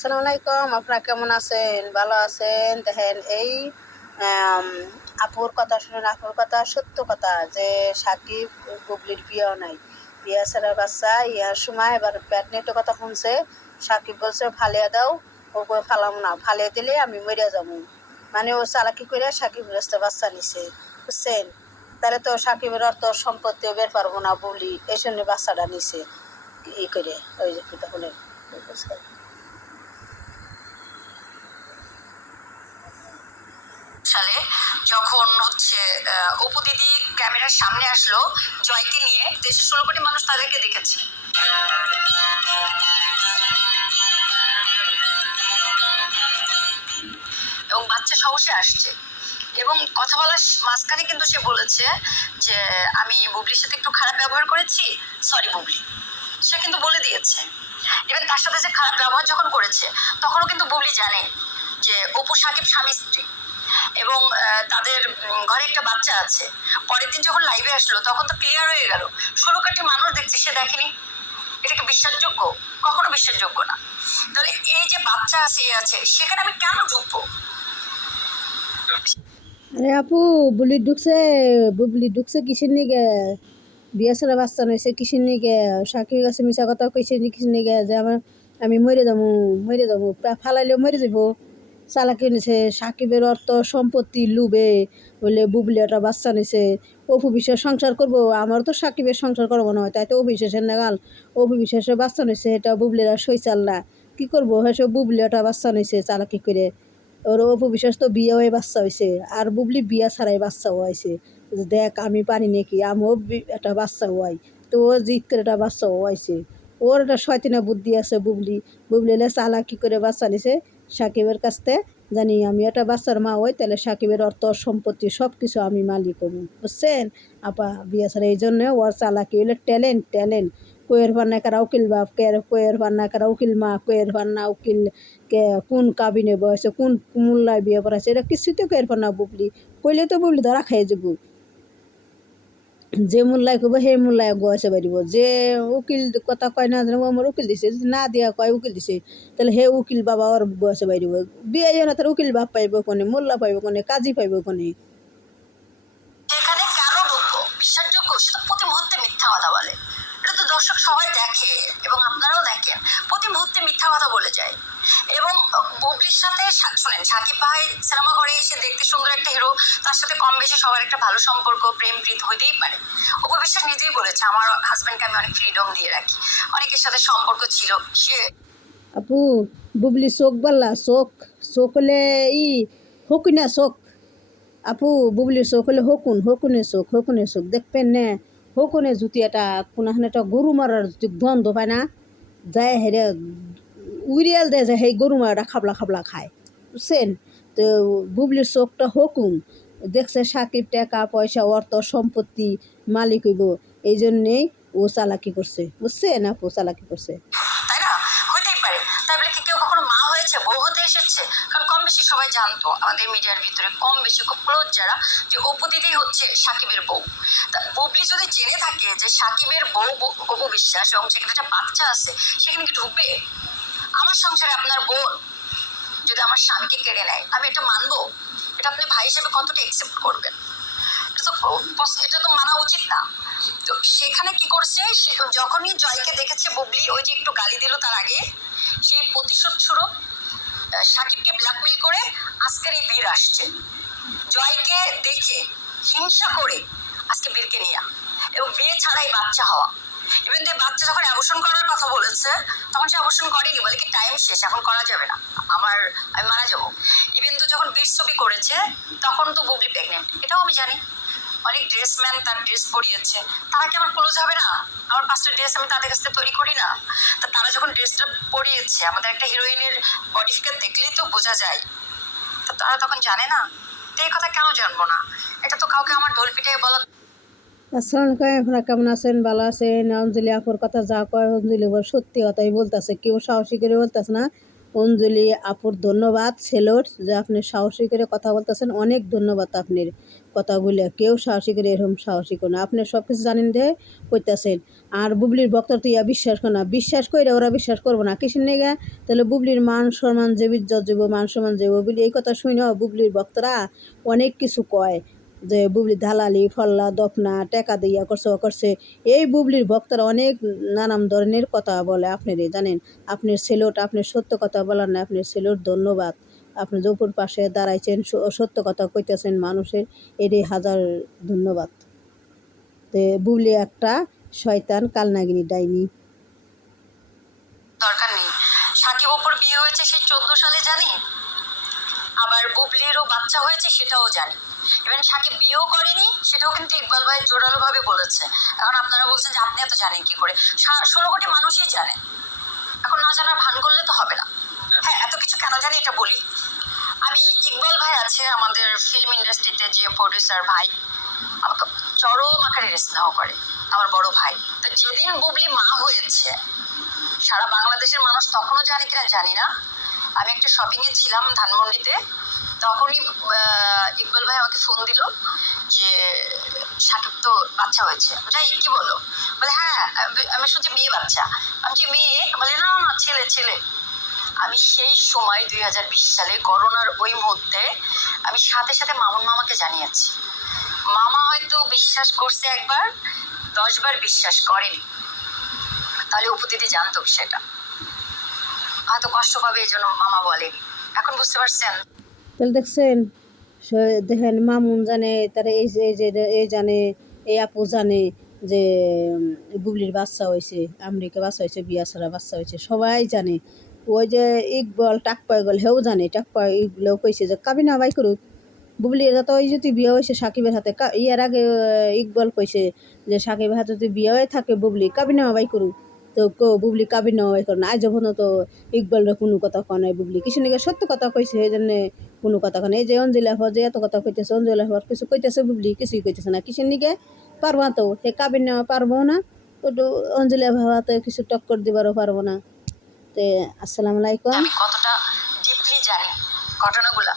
আসসালামু আলাইকুম, আপনারা কেমন আছেন? ভালো আছেন? দেখেন, এই আপুর কথা শুনেন, আপুর কথা সত্য কথা যে সাকিব গুবলির বিয়েও নাই। বিয়া ছাড়ার বাচ্চা, ইয়ার সময় এবার প্যাটনেটের কথা শুনছে। সাকিব বলছে, ফালিয়া দাও, ওকে ফালাম না, ফালিয়ে দিলে আমি মরিয়া যাব। মানে ও চালাকি করে সাকিব রাস্তা বাচ্চা নিছে, বুঝছেন? তাহলে তো সাকিবের অর্থ সম্পত্তিও বের পারব না বলি, এই জন্য বাচ্চাটা নিছে। ই করে, ওই যে কি হলেন সালে যখন হচ্ছে অপু দিদি ক্যামেরার সামনে আসলো জয়কে নিয়ে, দেশের ষোলো কোটি মানুষ তাদেরকে দেখেছে। এবং বাচ্চা সহসে আসছে। এবং কথা বলার মাঝখানে কিন্তু সে বলেছে যে, আমি বুবলির সাথে একটু খারাপ ব্যবহার করেছি? সরি বুবলি। সে কিন্তু বলে দিয়েছে। ইভেন তার সাথে যে খারাপ ব্যবহার যখন করেছে, তখনও কিন্তু বুবলি জানে যে, অপু সাকিব স্বামী স্ত্রী। এবং তাদের ঘরে একটা বাচ্চা আছে। পরের দিন যখন লাইভে আসলো, তখন তো ক্লিয়ার হয়ে গেল। ষোলো কোটি মানুষ দেখছে, সে দেখেনি। এটা কি বিশ্বাসযোগ্য? কখনো বিশ্বাসযোগ্য না। তাহলে এই যে বাচ্চা আছে আছে, সেখানে আমি কেন ঢুকবো? আরে আপু, বুলি ঢুকছে বুবলি ঢুকছে কিসের নিগে? বিয়া ছাড়া বাচ্চা নইছে কিসের নিগে? সাকির কাছে মিশা কথা কইছে কিসের নিগে? যে আমার, আমি মরে যাব মরে যাব ফালাইলেও মরে যাব চালাকি নিছে, সাকিবের অর্থ সম্পত্তি লুবে বলে বুবলি একটা বাচ্চা নিছে। অপু বিশ্বাস, সংসার করব? আমার তো সাকিবের সংসার করব না তাই তো অপু বিশ্বাসের নাগাল। অপু বিশ্বাসের বাচ্চা নিছে, এটা বুবলিরা সই চাল্লা কি করব? হ্যাঁ বুবলি একটা বাচ্চা নিছে, চালাকি করে। ওর অপু বিশ্বাস তো বিয়ে হয়ে বাচ্চা হয়েছে আর বুবলি বিয়া ছাড়াই বাচ্চা হয়েছে দেখ, আমি পারি নাকি? আমিও একটা বাচ্চা হওয়াই তো ও জিত করে একটা বাচ্চা হওয়াইছে ওর একটা শয়তিনা বুদ্ধি আছে বুবলি। বুবলি এলে চালাকি করে বাচ্চা নিছে। সাকিবের কাছ থেকে জানি আমি একটা বাচ্চার মা হই, তাহলে সাকিবের অর্থ, সম্পত্তি সব কিছু আমি মালিক হব। বুঝছেন? আপা, বিয়া ছাড়া এই জন্য ওর চালাকি হইলে ট্যালেন্ট ট্যালেন্ট। কোয়ের পান্না কারা উকিল বাপ, কে কোয়ের পান্না কারা উকিল মা কোয়ের পান্না উকিল কে, কোন কাবিনে বয়সে কোন মূল্যায় বিয়ে করাছে এটা কিছুই তো কোয়ের পান্না বুবলি। কইলে তো বুবলি ধরা খাই যাব। যে মূল্যায় কব সেই মূল্যায় বয়সে বাড়িব যে উকিল কথা কয় না জানো আমার উকিল দিছে, যদি না দিয়া কয় উকিল দিছে, তাহলে সেই উকিল বাবা ওর বয়সে বাড়িব বিয়ে না তার উকিল বাপ পাইব কোনে, মোল্লা পাইব কোনে, কাজী পাইব কোনে। প্রতি মুহূর্তে মিথ্যা কথা বলে। এটা তো দর্শক সবাই দেখে এবং আপনারাও দেখেন, প্রতি মুহূর্তে মিথ্যা কথা বলে। সাকিব ভাই সিনেমা করে এসে দেখতে সুন্দর একটা হিরো তার সাথে কম বেশি সবার একটা ভালো সম্পর্ক, প্রেম, প্রীত হইতেই পারে। উপবিশ্বাস নিজেই বলেছে, আমার হাজব্যান্ডকে আমি অনেক ফ্রিডম দিয়ে রাখি। অনেকের সাথে সম্পর্ক ছিল, সে আপু, বুবলি শোক বাল্লা শোক শোক হলে ই, হকুনা শোক আপু, বুবলির শোক হলে হকুন, হকুনে শোক হকুনে শোক দেখবেন নে, হকুনে জুতি এটা কোনাখানে একটা গরু মারার যদি গন্ধ পায় না। যায় হেরে উড়িয়াল দেয় যে সেই গরু মারাটা খাবলা খাবলা খায়। বুঝছেন তো বুবলির চোখটা হকুন। দেখছে সাকিব টাকা, পয়সা, অর্থ, সম্পত্তি মালিক হইব। এই জন্যেই ও চালাকি করছে। বুঝছেন আপু, চালাকি করছে। তাই না? হইতেই পারে। তাই বলে কি, কেউ কখনো মা হয়েছে, বউ হতে এসেছে? কারণ কম বেশি সবাই জানতো আমাদের মিডিয়ার ভিতরে, কম বেশি, খুব ক্লোজ যারা, যে অপু দিদি হচ্ছে সাকিবের বউ। তা বুবলি যদি জেনে থাকে যে সাকিবের বউ অপু বিশ্বাস এবং সেখানে একটা বাচ্চা আছে, সেখানে কি ঢুকবে? আমার সংসারে আপনার বোন যদি আমার স্বামীকে কেড়ে নেয় আমি এটা মানবো? এটা আপনি ভাই হিসেবে কতটা একসেপ্ট করবেন? এটা তো এটা তো মানা উচিত না। তো সেখানে কি করছে? যখনই জয়কে দেখেছে বুবলি ওই যে একটু গালি দিল তার আগে সেই প্রতিশোধ ছুড়ো আহ, সাকিবকে ব্ল্যাকমেল করে আজকের এই বীর আসছে। জয়কে দেখে হিংসা করে আজকে বীরকে নিয়ে এবং বিয়ে ছাড়াই বাচ্চা হওয়া। ইভেন যে বাচ্চা যখন অ্যাবর্শন করার কথা বলেছে, তখন সে অ্যাবর্শন করেনি বলে কি টাইম শেষ, এখন করা যাবে না। আমার, আমি মারা যাব। ইভেন তো যখন বীর ছবি করেছে, তখন তো বুবলি প্রেগনেন্ট এটাও আমি জানি। অনেক ড্রেসম্যান তার ড্রেস পরিয়েছে। তারা কি আমার ক্লোজ হবে না? আমার পাঁচটা ড্রেস আমি তাদের কাছ তৈরি করি না? তা তারা যখন ড্রেসটা পরিয়েছে, আমাদের একটা হিরোইনের বডি দেখলেই তো বোঝা যায়। তা তারা তখন জানে না। তো এই কথা কেন জানব না? এটা তো কাউকে আমার ঢোল পিটে বলা আসসালামু আপনারা কেমন আছেন? ভালো আছেন? অঞ্জলি আপুর কথা যা কয় অঞ্জলি বল, সত্যি কথাই বলতেছে। কেউ সাহসী করে বলতেছে না। অঞ্জলি আপুর ধন্যবাদ সেলোর যে আপনি সাহসী করে কথা বলতেছেন, অনেক ধন্যবাদ আপনার কথাগুলো। কেউ সাহসী করে এরকম সাহসী করে না। আপনি সব কিছু জানেন যে করতেছেন আর বুবলির বক্তর তো ইয়া বিশ্বাস করে না। বিশ্বাস করে ওরা বিশ্বাস করব না। কিসের নেগে? তাহলে বুবলির মান সম্মান, যে ইজ্জত যাব মান সম্মান যাব বুবলি, এই কথা শুনে বুবলির বক্তরা অনেক কিছু কয়। যে বুবলি দালালি, ফল্লা, দফনা, টাকা দিয়া করছে করছে। এই বুবলির ভক্তরা অনেক নানান ধরনের কথা বলে আপনারই, জানেন? আপনার সেলোট আপনার সত্য কথা বলার না, আপনার সেলোট ধন্যবাদ। আপনি জপুর পাশে দাঁড়াইছেন সত্য কথা কইতেছেন মানুষের, এরই হাজার ধন্যবাদ। তে বুবলি একটা শয়তান কালনাগিনী ডাইনি। দরকার নেই। সাকিব ওপর বিয়ে হয়েছে সেই চোদ্দ সালে জানি আবার বুবলিরও বাচ্চা হয়েছে সেটাও জানি। ইভেন সাকিব বিয়েও করেনি, সেটাও কিন্তু ইকবাল ভাই জোরালো ভাবে বলেছে। এখন আপনারা বলছেন যে আপনি এত জানেন কি করে। ষোলো কোটি মানুষই জানে। এখন না জানার ভান করলে তো হবে না। হ্যাঁ এত কিছু কেন জানি এটা বলি। আমি ইকবাল ভাই আছে আমাদের ফিল্ম ইন্ডাস্ট্রিতে যে প্রডিউসার ভাই। আমাকে চরম আকারে স্নেহ করে, আমার বড় ভাই। তো যেদিন বুবলি মা হয়েছে, সারা বাংলাদেশের মানুষ তখনও জানে কিনা জানি না। আমি একটা শপিং এ ছিলাম ধানমন্ডিতে। তখনই ইকবাল ভাই আমাকে ফোন দিল যে সাকিব তো বাচ্চা হয়েছে। যাই কি বলো? বলে হ্যাঁ আমি- আমি শুনছি মেয়ে বাচ্চা। আমি যে মেয়ে? বলে, না না, ছেলে ছেলে। আমি সেই সময় দুই হাজার বিশ সালে করোনার ওই মুহূর্তে আমি সাথে সাথে মামুন মামাকে জানিয়েছি। মামা হয়তো বিশ্বাস করছে একবার, দশবার বিশ্বাস করেনি। তাহলে উপদিদি জানতো সেটা হয়তো কষ্ট পাবে এই জন্য মামা বলেনি। এখন বুঝতে পারছেন? তাহলে দেখছেন দেখেন মামুন জানে, তারা এই যে, এই জানে, এই আপু জানে যে বুবলির বাচ্চা হয়েছে, আমেরিকা বাচ্চা হয়েছে, বিয়া ছাড়া বাচ্চা হয়েছে, সবাই জানে। ওই যে ইকবল টাকপাই গল হেও জানে টাকপাই ইগুলো কইছে যে কাবিনা বাই করুক। বুবলি এটা তো ওই যদি বিয়ে হয়েছে, সাকিবের হাতে ইয়ার আগে ইকবল কইছে যে, সাকিবের হাতে যদি বিয়ে হয়ে থাকে, বুবলি কাবিনা বাই করুক। তো বুবলি কাবিনা বাই করো না, আজ যখন তো ইকবালরা কোনো কথা কয় নাই বুবলি। কিছু নাকি সত্য কথা কইছে, এই জন্য কোনো কথা কেন এই যে অঞ্জলি হওয়া যে এত কথা কইতেছে, অঞ্জলি হওয়ার কিছু কইতেছে বুবলি, কিছুই কইতেছে না। কিসের নিকে পারব তো, সে কাবিন নেওয়া পারব না তো অঞ্জলি ভাবাতে কিছু টক্কর দিবারও পারব না। তে, আসসালামু আলাইকুম। কতটা ডিপলি জানি ঘটনাগুলা।